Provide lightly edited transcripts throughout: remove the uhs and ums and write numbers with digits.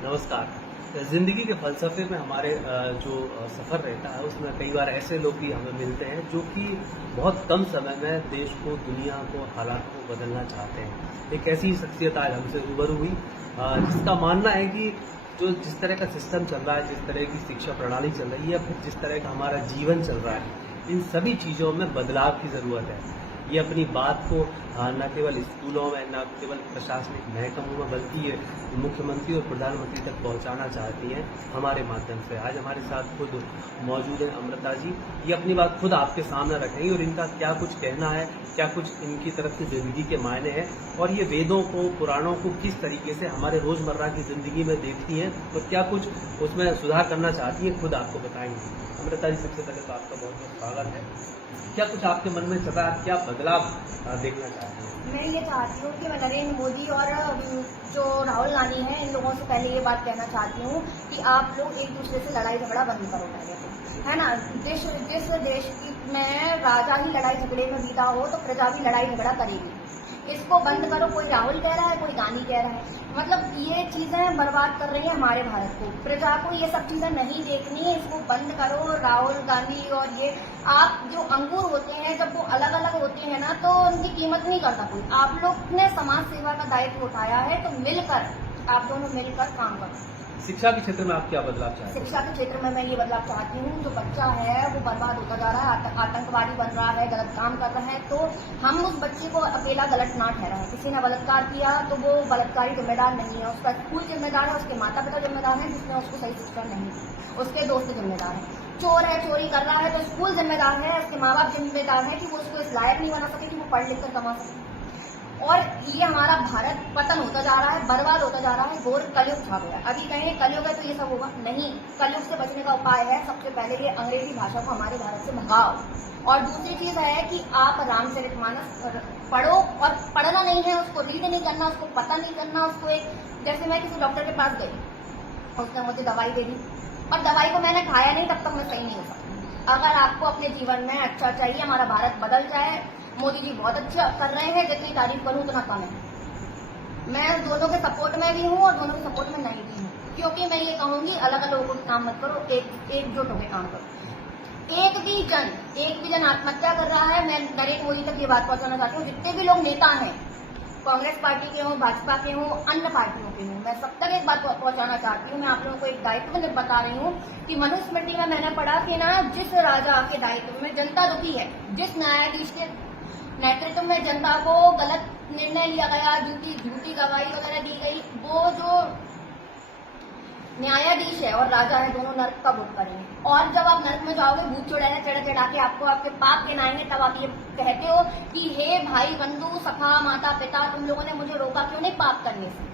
नमस्कार। जिंदगी के फलसफे में हमारे जो सफर रहता है उसमें कई बार ऐसे लोग भी हमें मिलते हैं जो कि बहुत कम समय में देश को, दुनिया को, हालात को बदलना चाहते हैं। एक ऐसी शख्सियत आज हमसे रूबरू हुई जिसका मानना है कि जो जिस तरह का सिस्टम चल रहा है, जिस तरह की शिक्षा प्रणाली चल रही है, फिर जिस तरह का हमारा जीवन चल रहा है, इन सभी चीज़ों में बदलाव की ज़रूरत है। ये अपनी बात को न केवल स्कूलों में, न केवल प्रशासनिक महकमों में, बल्कि ये मुख्यमंत्री और प्रधानमंत्री तक पहुंचाना चाहती हैं हमारे माध्यम से। आज हमारे साथ खुद मौजूद हैं अमृता जी। ये अपनी बात खुद आपके सामने रखेंगी और इनका क्या कुछ कहना है, क्या कुछ इनकी तरफ से जिंदगी के मायने हैं और ये वेदों को, पुराणों को किस तरीके से हमारे रोजमर्रा की जिंदगी में देखती हैं और क्या कुछ उसमें सुधार करना चाहती हैं, खुद आपको बताएंगी। अमृता जी, सबसे पहले तो आपका बहुत बहुत स्वागत है। क्या कुछ आपके मन में चल रहा है, क्या बदलाव देखना चाहते हैं? मैं ये चाहती हूँ कि मैं नरेंद्र मोदी और जो राहुल गांधी हैं, इन लोगों से पहले ये बात कहना चाहती हूँ कि आप लोग एक दूसरे से लड़ाई झगड़ा बंद करो पहले, है ना। जिस देश में राजा ही लड़ाई झगड़े में बीता हो तो प्रजा भी लड़ाई झगड़ा करेगी। इसको बंद करो। कोई राहुल कह रहा है, कोई गांधी कह रहा है, मतलब ये चीजें बर्बाद कर रही है हमारे भारत को। प्रजा को ये सब चीजें नहीं देखनी है, इसको बंद करो। राहुल गांधी और ये आप जो अंगूर होते हैं, जब वो अलग अलग होते हैं ना तो उनकी कीमत नहीं करता कोई। आप लोग ने समाज सेवा का दायित्व उठाया है तो मिलकर, आप दोनों मिलकर काम करो। शिक्षा के क्षेत्र में आप क्या बदलाव चाहते हैं? शिक्षा के क्षेत्र में मैं ये बदलाव चाहती हूँ, जो बच्चा है वो बर्बाद होता जा रहा है, आतंकवादी बन रहा है, गलत काम कर रहा है, तो हम उस बच्चे को अकेला गलत ना ठहराएं। किसी ने बलात्कार किया तो वो बलात्कारी जिम्मेदार नहीं है, उसका स्कूल जिम्मेदार है, उसके माता पिता जिम्मेदार है जिसने उसको सही शिक्षा नहीं दी, उसके दोस्त जिम्मेदार है। चोर है, चोरी कर रहा है तो स्कूल जिम्मेदार है, उसके माँ बाप जिम्मेदार है कि वो उसको इस लायक नहीं बना सके कि वो पढ़ लिख कर कमा सके। और ये हमारा भारत पतन होता जा रहा है, बर्बाद होता जा रहा है, घोर कलयुग छा गया। अभी कहें कलयुग है तो ये सब होगा नहीं। कलयुग से बचने का उपाय है सबसे पहले ये अंग्रेजी भाषा को हमारे भारत से भगाओ। और दूसरी चीज है कि आप रामचरितमानस पढ़ो, और पढ़ना नहीं है उसको रीड नहीं करना, उसको पता नहीं करना, उसको एक, जैसे मैं किसी डॉक्टर के पास गई, उसने मुझे दवाई दे दी और दवाई को मैंने खाया नहीं, तब तक मैं सही नहीं हो सकती। अगर आपको अपने जीवन में अच्छा चाहिए, हमारा भारत बदल जाए, मोदी जी बहुत अच्छा कर रहे हैं, जितनी तारीफ करूं उतना कम है। मैं दोनों के सपोर्ट में भी हूं और दोनों के सपोर्ट में नहीं भी हूं, क्योंकि मैं ये कहूंगी अलग अलग लोगों काम मत करो, एकजुट होकर काम करो। एक भी जन आत्महत्या कर रहा है, मैं नरेंद्र मोदी तक ये बात पहुंचाना चाहती हूँ। जितने भी लोग नेता हैं, कांग्रेस पार्टी के हों, भाजपा के हों, अन्य पार्टियों के हों, मैं सब तक एक बात पहुंचाना चाहती हूँ। मैं आप लोगों को एक दायित्व में बता रही हूँ कि मनुस्मृति में मैंने पढ़ा कि ना, जिस राजा के दायित्व में जनता दुखी है, जिस न्यायाधीश के नेतृत्व में जनता को गलत निर्णय लिया गया, झूठी गवाही वगैरह दी गई, वो जो न्यायाधीश है और राजा है, दोनों नर्क का भोग करेंगे। और जब आप नर्क में जाओगे, भूत चढ़ा के आपको आपके पाप गिनाएंगे, तब आप ये कहते हो कि हे भाई बंधु सखा माता पिता, तुम लोगों ने मुझे रोका क्यों नहीं पाप करने से।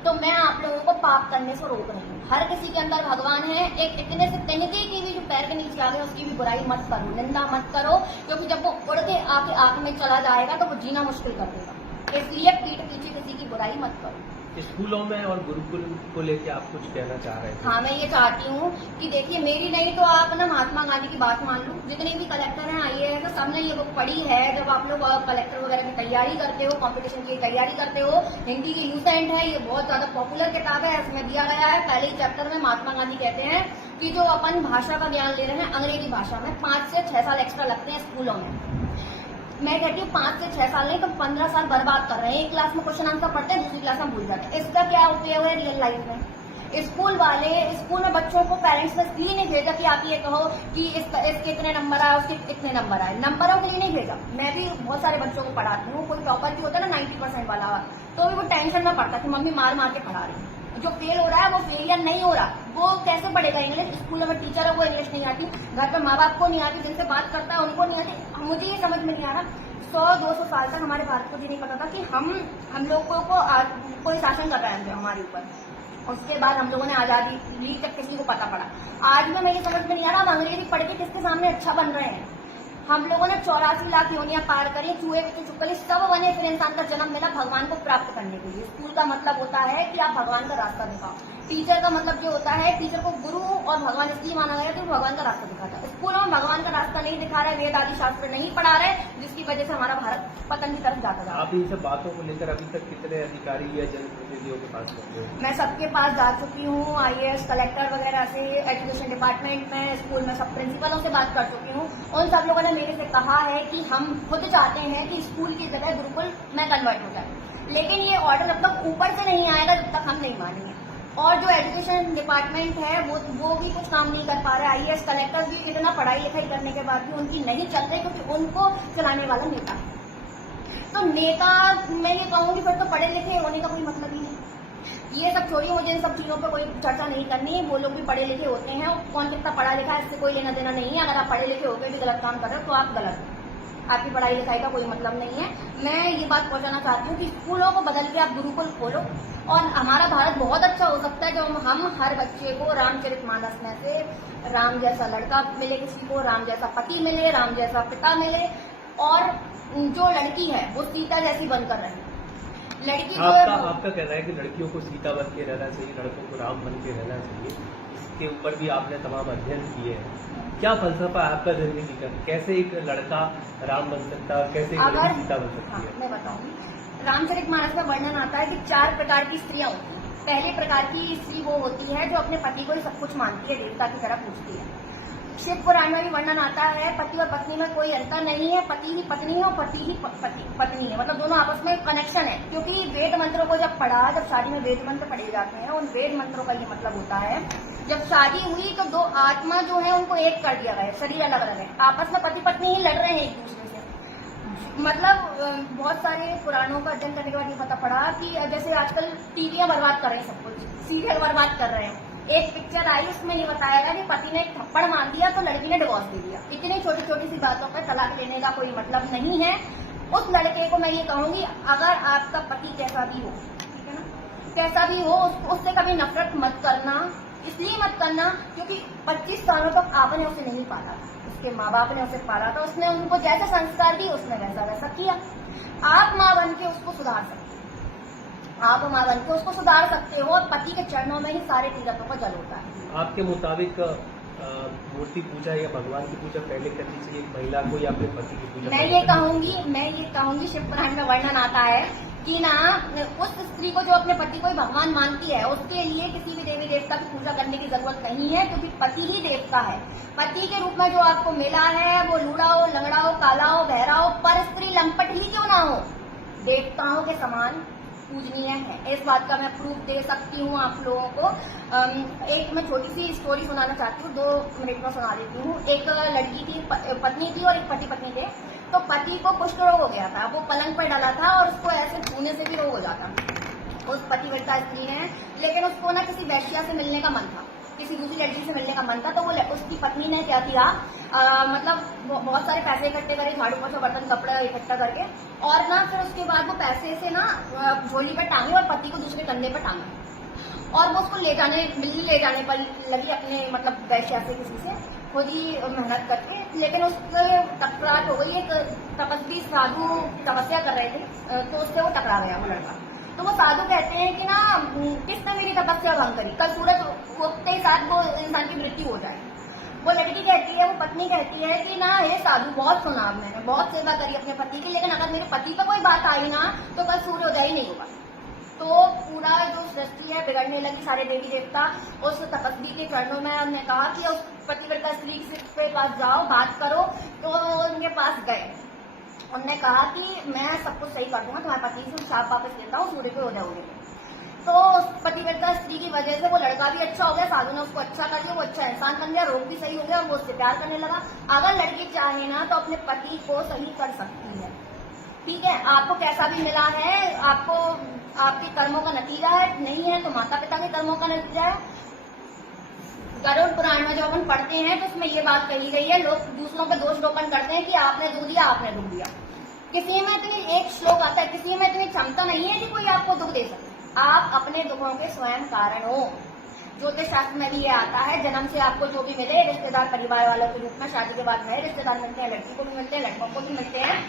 तो मैं आप लोगों को पाप करने से रोक रही हूँ। हर किसी के अंदर भगवान है। एक इतने से तनिके की भी जो पैर के नीचे आ गए उसकी भी बुराई मत करो, निंदा मत करो, क्योंकि जब वो उड़ के आके आंख में चला जाएगा तो वो जीना मुश्किल कर देगा। इसलिए पीठ पीछे किसी की बुराई मत करो। स्कूलों में और गुरुकुल को लेकर आप कुछ कहना चाह रहे हैं? हाँ, मैं ये चाहती हूँ कि देखिए, मेरी नहीं तो आप ना महात्मा गांधी की बात मान लो। जितने भी कलेक्टर हैं IAS तो सबने ये बुक पढ़ी है। जब आप लोग कलेक्टर वगैरह की तैयारी करते हो, कंपटीशन की तैयारी करते हो, हिंदी की ल्यूसेंट है, ये बहुत ज्यादा पॉपुलर किताब है। इसमें दिया गया है पहले ही चैप्टर में, महात्मा गांधी कहते हैं कि जो अपन भाषा का ज्ञान ले रहे हैं अंग्रेजी भाषा में, 5 से 6 साल एक्स्ट्रा लगते हैं स्कूलों में। मैं कहती हूँ 5 से 6 साल नहीं तो 15 साल बर्बाद कर रहे हैं। एक क्लास में क्वेश्चन आंसर पढ़ते हैं, दूसरी क्लास में भूल जाते हैं। इसका क्या उपयोग है रियल लाइफ में? स्कूल में बच्चों को पेरेंट्स ने इसलिए नहीं भेजा कि आप ये कहो कि इसके इतने नंबर आए, उसके इतने नंबर आए। नंबरों के लिए नहीं भेजा। मैं भी बहुत सारे बच्चों को पढ़ाती हूँ। कोई टॉपर भी होता है ना 90% वाला, तो भी वो टेंशन में पड़ता कि मम्मी मार मार के पढ़ा रही है। जो फेल हो रहा है वो फेलियर नहीं हो रहा, वो कैसे पढ़ेगा इंग्लिश? स्कूल में टीचर है वो इंग्लिश नहीं आती, घर पे माँ बाप को नहीं आती, जिनसे बात करता है उनको नहीं आती। मुझे ये समझ में नहीं आ रहा, 100-200 साल तक हमारे भारत को ये नहीं पता था कि हम लोगों को कोई शासन कर रहे थे हमारे ऊपर। उसके बाद हम लोगों ने आजादी ली, तब किसी को पता पड़ा। आज में मैं ये समझ में नहीं आ रहा, हम अंग्रेजी पढ़ के किसके सामने अच्छा बन रहे हैं। हम लोगों ने 84 लाख योनियां पार करी, चूहे बिच्छू चुपकली सब बने, फिर इंसान का जन्म मिला भगवान को प्राप्त करने के लिए। स्कूल का मतलब होता है कि आप भगवान का रास्ता दिखाओ। टीचर का मतलब जो होता है, टीचर को गुरु और भगवान इसलिए माना गया कि भगवान का रास्ता दिखाता है। स्कूलों में भगवान का रास्ता नहीं दिखा रहे, वेद आदि शास्त्र नहीं पढ़ा रहे, जिसकी वजह से हमारा भारत पतन की तरफ जाता जा रहा है। आप इन सब बातों को लेकर अभी तक कितने अधिकारी या जन जनप्रतिनिधियों के पास पहुंचे? मैं सबके पास जा चुकी हूँ, IAS कलेक्टर वगैरह से, एजुकेशन डिपार्टमेंट में, स्कूल में सब प्रिंसिपलों से बात कर चुकी हूँ। उन सब लोगों ने मेरे से कहा है कि हम खुद चाहते हैं कि स्कूल की जगह गुरुकुल में कन्वर्ट हो जाए, लेकिन ये ऑर्डर जब तक ऊपर से नहीं आएगा तब तक हम नहीं मानेंगे। और जो एजुकेशन डिपार्टमेंट है वो भी कुछ काम नहीं कर पा रहा है। IAS कलेक्टर भी इतना पढ़ाई लिखाई करने के बाद भी उनकी नहीं चल रही, क्योंकि उनको चलाने वाला नेता है। तो नेता, मैं ये कहूंगी फिर तो पढ़े लिखे होने का कोई मतलब ही नहीं। ये सब छोड़िए, मुझे इन सब चीजों पर कोई चर्चा नहीं करनी है। वो लोग भी पढ़े लिखे होते हैं, कौन कितना पढ़ा लिखा है इससे कोई लेना देना नहीं है। अगर आप पढ़े लिखे होकर भी गलत काम कर रहे हो तो आप गलत हो, आपकी पढ़ाई लिखाई का कोई मतलब नहीं है। मैं ये बात पहुंचाना चाहती हूँ कि स्कूलों को बदल के आप गुरुकुल खोलो, और हमारा भारत बहुत अच्छा हो सकता है जब हम हर बच्चे को रामचरितमानस में से राम जैसा लड़का मिले, किसी को राम जैसा पति मिले, राम जैसा पिता मिले, और जो लड़की है वो सीता जैसी बनकर रहे। लड़की जो आपका कहना है कि लड़कियों को सीता बन के रहना चाहिए, लड़कों को राम बन के रहना चाहिए। इसके ऊपर भी आपने तमाम अध्ययन किए हैं। क्या फलसफा है आपका जिंदगी का? कैसे एक लड़का राम बन सकता है, कैसे एक लड़की सीता बन सकती है? मैं बताऊंगी। रामचरितमानस में वर्णन आता है कि 4 प्रकार की स्त्रियां होती हैं। पहले प्रकार की स्त्री वो होती है जो अपने पति को ही सब कुछ मानती है, देवता की तरह पूजती है। शिव पुराण में भी वर्णन आता है पति और पत्नी में कोई अंतर नहीं है, पति ही पत्नी है और पति ही पत्नी है, मतलब दोनों आपस में कनेक्शन है। क्योंकि वेद मंत्रों को जब शादी में वेद मंत्र पढ़े जाते हैं, उन वेद मंत्रों का ये मतलब होता है जब शादी हुई तो 2 आत्मा जो है उनको एक कर दिया गया, शरीर अलग अलग है, आपस में पति पत्नी ही लड़ रहे हैं एक दूसरे से। मतलब बहुत सारे पुराणों का अध्ययन करने के बाद ये पता पड़ा कि जैसे आजकल टीवियां बर्बाद कर रहे हैं, सब कुछ सीरियल बर्बाद कर रहे हैं। एक पिक्चर आई, उसमें नहीं बताया गया कि पति ने एक थप्पड़ मार दिया तो लड़की ने डिवोर्स दे दिया। इतनी छोटी छोटी सी बातों पर तलाक लेने का कोई मतलब नहीं है। उस लड़के को मैं ये कहूंगी, अगर आपका पति कैसा भी हो, ठीक है ना, कैसा भी हो, उससे कभी नफरत मत करना। इसलिए मत करना क्योंकि 25 सालों तक आपने उसे नहीं पाला था, उसके माँ बाप ने उसे पाला था, उसने उनको जैसे संस्कार दिए उसने वैसा वैसा किया। आप माँ बन के उसको सुधार सकते हो, आप माँ बन के उसको सुधार सकते हो, और पति के चरणों में ही सारे तीर्थों का जल होता है। आपके मुताबिक मूर्ति पूजा या भगवान की पूजा पहले करनी चाहिए एक महिला को, या अपने पति की पूजा? मैं ये कहूंगी शिव पुराण में वर्णन आता है कि ना, उस स्त्री को जो अपने पति को ही भगवान मानती है उसके लिए किसी भी देवी देवता की पूजा करने की जरूरत नहीं है, क्योंकि पति ही देवता है। पति के रूप में जो आपको मिला है वो लूड़ा हो, लंगड़ा हो, काला हो, बहरा हो, पर स्त्री लंपट ही क्यों ना हो, देवताओं के समान पूजनीय है। इस बात का मैं प्रूफ दे सकती हूँ आप लोगों को। एक मैं छोटी सी स्टोरी सुनाना चाहती हूँ, 2 मिनट में सुना देती हूँ। एक लड़की की पत्नी थी और एक पति थे। तो पति को कुष्ठ रोग हो गया था, वो पलंग पर डाला था और उसको ऐसे छूने से भी रोग हो जाता उस पतिव्रता स्त्री ने। लेकिन उसको ना किसी वैश्या से मिलने का मन था, किसी दूसरी लड़की से मिलने का मन था। तो वो उसकी पत्नी ने क्या किया, मतलब बहुत सारे पैसे इकट्ठे करे, झाड़ू पोछा बर्तन कपड़ा इकट्ठा करके, और ना फिर उसके बाद वो पैसे से ना झोली पर टांगे और पति को दूसरे कंधे पर टांगा, और वो उसको दिल्ली ले जाने पर लगी अपने मतलब वैश्या से, किसी से खुद ही मेहनत करके। लेकिन उससे टकराट हो गई, एक तपस्वी साधु तपस्या कर रहे थे, तो उससे वो टकरा गया वो लड़का। तो वो साधु कहते हैं कि ना, किसने मेरी तपस्या भंग करी, कल सूरज उगते ही साथ वो इंसान की मृत्यु हो जाए। वो लड़की कहती है, वो पत्नी कहती है कि ना, ये साधु बहुत सुना, मैंने बहुत सेवा करी अपने पति की, लेकिन अगर मेरे पति पर कोई बात आई ना तो कल सूर्योदय ही नहीं होगा। तो पूरा जो सृष्टि है बिगड़ने लगी, सारे देवी देवता उस तपस्वी के चरणों में। उन्होंने कहा कि उस पतिव्रता स्त्री के पास जाओ, बात करो। तो उनके पास गए, उन्होंने कहा कि मैं सब कुछ सही कर दूंगा, तुम्हारे पति से शाप वापस लेता हूँ, सूर्य पे उदय हो गए। तो उस पतिव्रता स्त्री की वजह से वो लड़का भी अच्छा हो गया, साधु ने उसको अच्छा कर दिया, वो अच्छा इंसान बन गया, रोग भी सही हो गया और वो उससे प्यार करने लगा। अगर लड़की चाहे ना तो अपने पति को सही कर सकती है, ठीक है। आपको कैसा भी मिला है, आपको आपके कर्मों का नतीजा है, नहीं है तो माता पिता के कर्मों का नतीजा है। गरुड़ पुराण में जो अपन पढ़ते हैं तो उसमें ये बात कही गई है, लोग दूसरों पर दोष रोपण करते हैं कि आपने दुख दिया, आपने दुख दिया। किसी में इतनी, एक श्लोक आता है, किसी में इतनी क्षमता नहीं है कि कोई आपको दुख दे सके। आप अपने दुखों के स्वयं कारण हो। ज्योतिष शास्त्र में भी ये आता है, जन्म से आपको जो भी मिले, रिश्तेदार परिवार वालों के रूप में, शादी के बाद नए रिश्तेदार मिलते हैं, लड़की को भी मिलते हैं, लड़कों को भी मिलते हैं,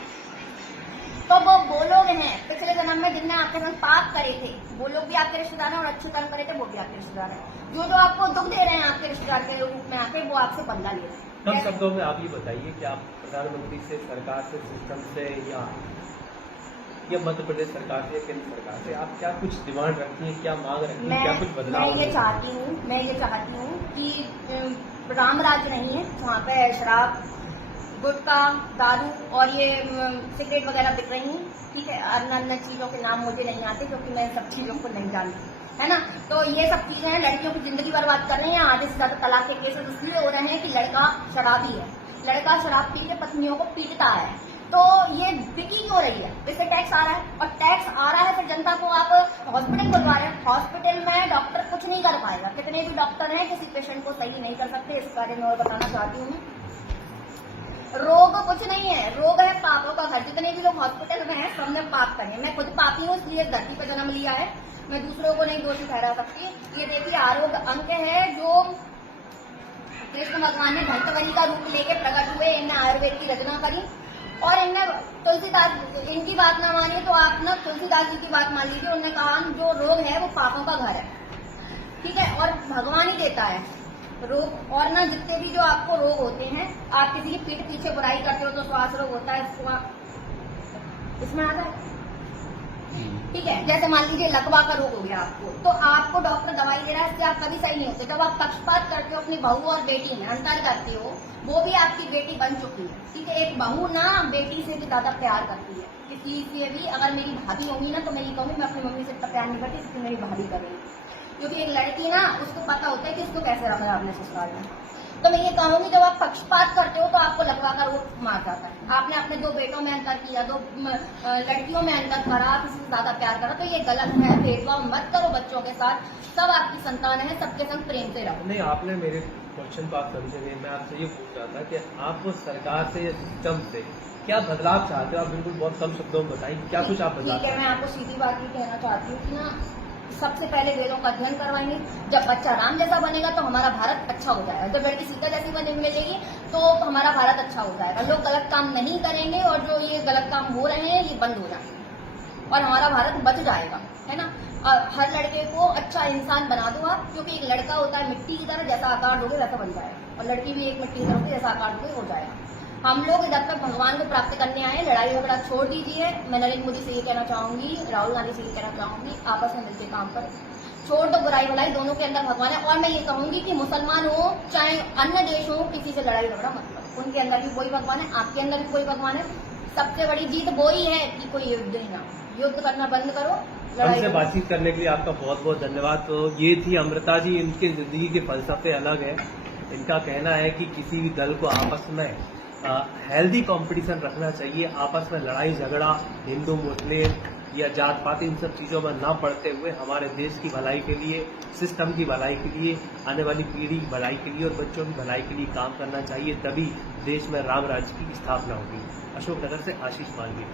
तो वो लोग हैं पिछले जन्म में जिनने आपके साथ पाप करे थे, वो लोग भी आपके रिश्तेदार हैं, और अच्छे कर्म करे थे वो भी आपके रिश्तेदार हैं। जो आपको दुख दे रहे हैं आपके रिश्तेदार के रूप में आके, वो आपसे बदला ले रहे हैं। कम शब्दों में आप ये बताइए कि आप प्रधानमंत्री से, सरकार से, सिस्टम से, या या मध्य प्रदेश सरकार से, केंद्र सरकार से आप क्या कुछ डिमांड रखती हैं, क्या मांग रखती हैं, क्या कुछ बदलाव? मैं ये चाहती हूँ कि राम राज्य नहीं है जहाँ पे शराब, गुटखा, दारू और ये सिगरेट वगैरह बिक रही हैं, ठीक है। अन्य चीजों के नाम मुझे नहीं आते क्योंकि मैं सब चीजों को नहीं जानती, है ना। तो ये सब चीजें हैं, लड़कियों की जिंदगी बर्बाद कर रही हैं। आधे से ज्यादा तलाक के केसेस इसलिए हो रहे हैं कि लड़का शराबी है, लड़का शराब पी के पत्नियों को पीटता है। तो ये बिकी क्यों रही है? इससे टैक्स आ रहा है, और टैक्स आ रहा है फिर जनता को आप हॉस्पिटल खुलवा रहे हैं। हॉस्पिटल में डॉक्टर कुछ नहीं कर पाएगा। कितने भी डॉक्टर हैं किसी पेशेंट को सही नहीं कर सकते। इस बारे में और बताना चाहती हूँ, रोग कुछ नहीं है, रोग है पापों का घर। जितने भी लोग हॉस्पिटल में हैं सबने पाप करे। मैं खुद पापी हूँ, इसलिए धरती पर जन्म लिया है। मैं दूसरों को नहीं दोषी ठहरा सकती। ये देखिए आरोग्य अंक है जो कृष्ण भगवान ने धंतवरी का रूप लेके प्रकट हुए। इनने आयुर्वेद की रचना करी और इनने तुलसीदास, इनकी बात ना मानिए तो आप ना तुलसीदास जी की बात मान लीजिए। उन्होंने कहा जो रोग है वो पापों का घर है, ठीक है, और भगवान ही देता है रोग। और ना जितने भी जो आपको रोग होते हैं, आप किसी की पीठ पीछे बुराई करते हो तो श्वास रोग होता है, इसमें आता है, ठीक है। जैसे मान लीजिए लकवा का रोग हो गया आपको, तो आपको डॉक्टर दवाई दे रहा है, इससे आप कभी सही नहीं होते। जब आप पक्षपात करते हो अपनी बहू और बेटी में अंतर करते हो, वो भी आपकी बेटी बन चुकी है, ठीक है। एक बहू ना बेटी से भी ज्यादा प्यार करती है। किसी से भी अगर मेरी भाभी होंगी ना तो मैं ये कहूँगी मैं अपनी मम्मी से इतना प्यार नहीं करती जितनी मेरी भाभी करेंगी, क्योंकि एक लड़की ना उसको पता होता है कि इसको कैसे रखना है अपने ससुराल में। तो मैं ये कहूंगी जब आप पक्षपात करते हो तो आपको लकवा का रोग मार जाता है। आपने अपने दो बेटों में अंतर किया, दो लड़कियों में अंतर करा, किसी से ज्यादा प्यार करा, तो ये गलत है। भेदभाव मत करो बच्चों के साथ, सब आपकी संतान है, सबके संग प्रेम से रहो। नहीं, आपने मेरे क्वेश्चन को आप समझे नहीं। मैं आपसे ये पूछ रहा था कि आप सरकार से या सिस्टम से क्या बदलाव चाहते हो? आप बिल्कुल बहुत कम शब्दों में बताइए क्या कुछ आप बदलाव। ठीक है, मैं आपको सीधी बात ये कहना चाहती हूँ कि ना सबसे पहले वेदों का अध्ययन करवाएंगे। जब बच्चा राम जैसा बनेगा तो हमारा भारत अच्छा हो जाएगा। जब लड़की सीता जैसी मिलेगी तो हमारा भारत अच्छा हो जाएगा। लोग गलत काम नहीं करेंगे और जो ये गलत काम हो रहे हैं ये बंद हो जाएंगे और हमारा भारत बच जाएगा, है ना। हर लड़के को अच्छा इंसान बना दो आप, क्योंकि एक लड़का होता है मिट्टी की तरह, जैसा आकार दोगे वैसा बन जाएगा, और लड़की भी एक मिट्टी की तरह होगी, जैसा आकार दोगे हो जाएगा। हम लोग जब तक भगवान को प्राप्त करने आए, लड़ाई झगड़ा छोड़ दीजिए। मैं नरेंद्र मोदी से ये कहना चाहूंगी, राहुल गांधी से ये कहना चाहूंगी, आपस में मिलकर काम करें, छोड़ दो बुराई भलाई, दोनों के अंदर भगवान है। और मैं ये कहूंगी कि मुसलमान हो चाहे अन्य देश हो, किसी से लड़ाई झगड़ा मत करो। उनके अंदर भी कोई भगवान है, आपके अंदर भी कोई भगवान है। सबसे बड़ी जीत वो ही है कि कोई युद्ध ही ना, युद्ध करना बंद करो। हमसे बातचीत करने के लिए आपका बहुत बहुत धन्यवाद। तो ये थी अमृता जी, इनकी जिंदगी के फलसफे अलग है। इनका कहना है कि किसी भी दल को आपस में हेल्दी कंपटीशन रखना चाहिए, आपस में लड़ाई झगड़ा हिंदू मुस्लिम या जात पात इन सब चीज़ों में ना पड़ते हुए हमारे देश की भलाई के लिए, सिस्टम की भलाई के लिए, आने वाली पीढ़ी की भलाई के लिए और बच्चों की भलाई के लिए काम करना चाहिए। तभी देश में राम राज्य की स्थापना होगी। अशोकनगर से आशीष मालवीय।